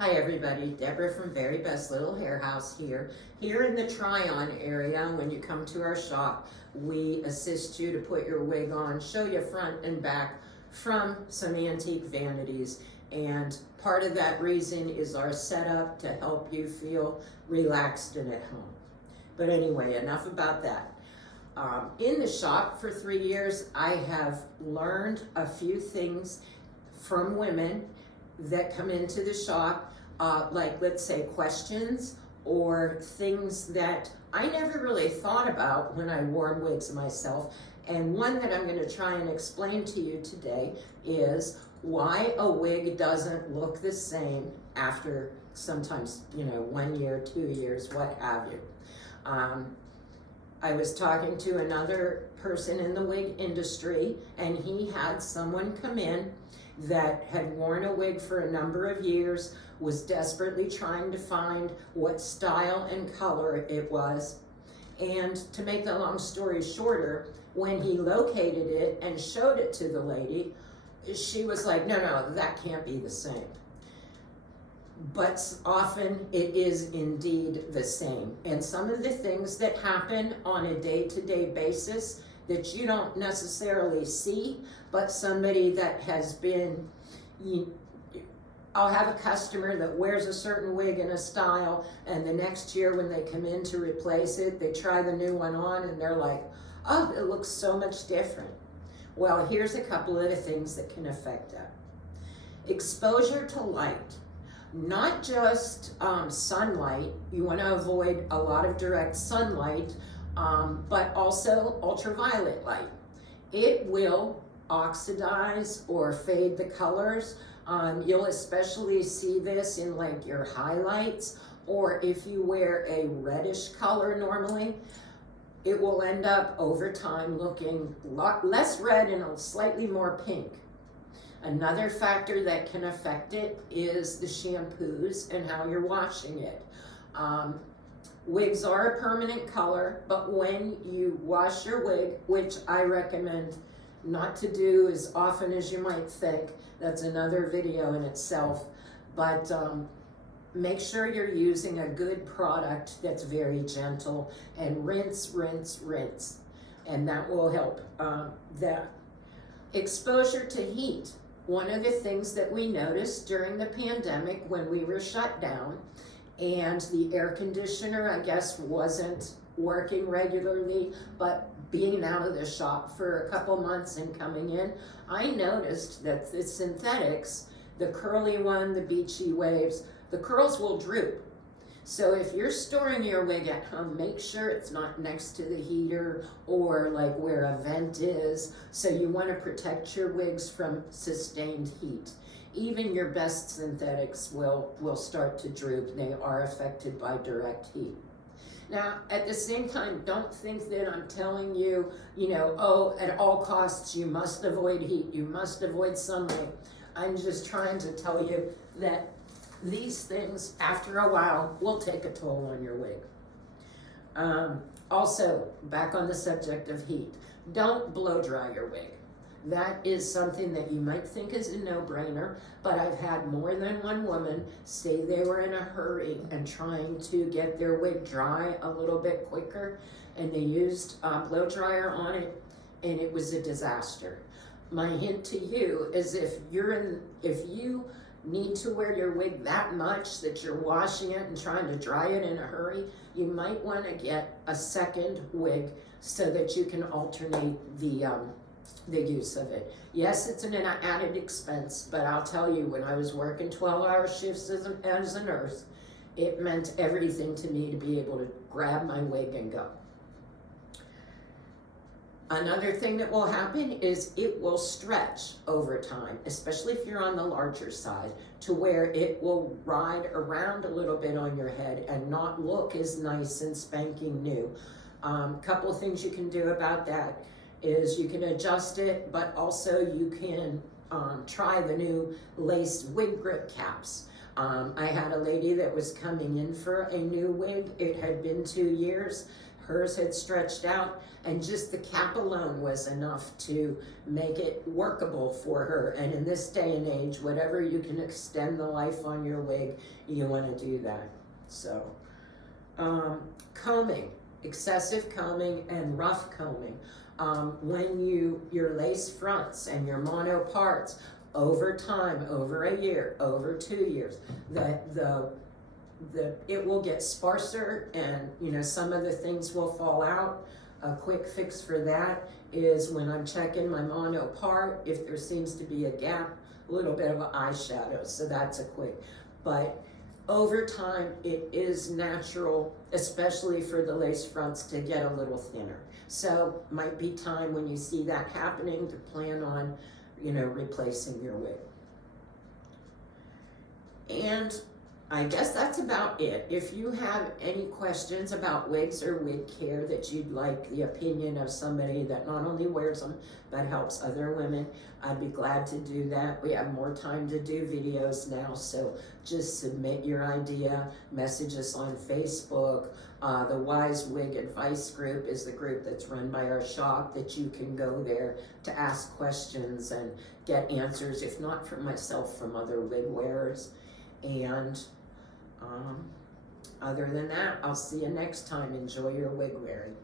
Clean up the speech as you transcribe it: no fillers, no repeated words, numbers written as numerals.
Hi everybody, Deborah from Very Best Little Hair House here. Here in the try-on area, when you come to our shop, we assist you to put your wig on, show you front and back from some antique vanities. And part of that reason is our setup to help you feel relaxed and at home. But anyway, enough about that. In the shop for 3 years, I have learned a few things from women that come into the shop, like let's say questions or things that I never really thought about when I wore wigs myself. And one that I'm going to try and explain to you today is why a wig doesn't look the same after sometimes, 1 year, 2 years, what have you. I was talking to another person in the wig industry, and he had someone come in that had worn a wig for a number of years, was desperately trying to find what style and color it was. And to make the long story shorter, when he located it and showed it to the lady, she was like, no, that can't be the same. But often it is indeed the same. And some of the things that happen on a day-to-day basis that you don't necessarily see, but somebody that has been, I'll have a customer that wears a certain wig in a style, and the next year when they come in to replace it, they try the new one on and they're like, oh, it looks so much different. Well, here's a couple of the things that can affect that. Exposure to light. Not just sunlight, you want to avoid a lot of direct sunlight, but also ultraviolet light. It will oxidize or fade the colors. You'll especially see this in like your highlights, or if you wear a reddish color normally, it will end up over time looking a lot less red and slightly more pink. Another factor that can affect it is the shampoos and how you're washing it. Wigs are a permanent color, but when you wash your wig, which I recommend not to do as often as you might think, that's another video in itself, but make sure you're using a good product that's very gentle, and rinse, rinse, rinse, and that will help. That exposure to heat. One of the things that we noticed during the pandemic when we were shut down and the air conditioner, I guess, wasn't working regularly, but being out of the shop for a couple months and coming in, I noticed that the synthetics, the curly one, the beachy waves, the curls will droop. So if you're storing your wig at home, make sure it's not next to the heater or like where a vent is. So you want to protect your wigs from sustained heat. Even your best synthetics will start to droop. They are affected by direct heat. Now, at the same time, don't think that I'm telling you, oh, at all costs, you must avoid heat, you must avoid sunlight. I'm just trying to tell you that these things, after a while, will take a toll on your wig. Also, back on the subject of heat, don't blow dry your wig. That is something that you might think is a no-brainer, but I've had more than one woman say they were in a hurry and trying to get their wig dry a little bit quicker, and they used blow dryer on it, and it was a disaster. My hint to you is if you need to wear your wig that much that you're washing it and trying to dry it in a hurry, you might want to get a second wig so that you can alternate the use of it. Yes, it's an added expense, but I'll tell you, when I was working 12-hour shifts as a nurse, it meant everything to me to be able to grab my wig and go. Another thing that will happen is it will stretch over time, especially if you're on the larger side, to where it will ride around a little bit on your head and not look as nice and spanking new. Couple things you can do about that is you can adjust it, but also you can try the new lace wig grip caps. I had a lady that was coming in for a new wig. It had been 2 years. hers had stretched out, and just the cap alone was enough to make it workable for her. And in this day and age, whatever you can extend the life on your wig, you want to do that. So, combing, excessive combing and rough combing. When your lace fronts and your mono parts, over time, over a year, over 2 years, it will get sparser, and some of the things will fall out. A quick fix for that is when I'm checking my mono part, if there seems to be a gap, a little bit of eyeshadow, so that's a quick. But over time, it is natural, especially for the lace fronts, to get a little thinner. So might be time when you see that happening to plan on, replacing your wig. And I guess that's about it. If you have any questions about wigs or wig care that you'd like the opinion of somebody that not only wears them, but helps other women, I'd be glad to do that. We have more time to do videos now, so just submit your idea, message us on Facebook. The Wise Wig Advice Group is the group that's run by our shop that you can go there to ask questions and get answers, if not from myself, from other wig wearers. And other than that, I'll see you next time. Enjoy your wig wearing.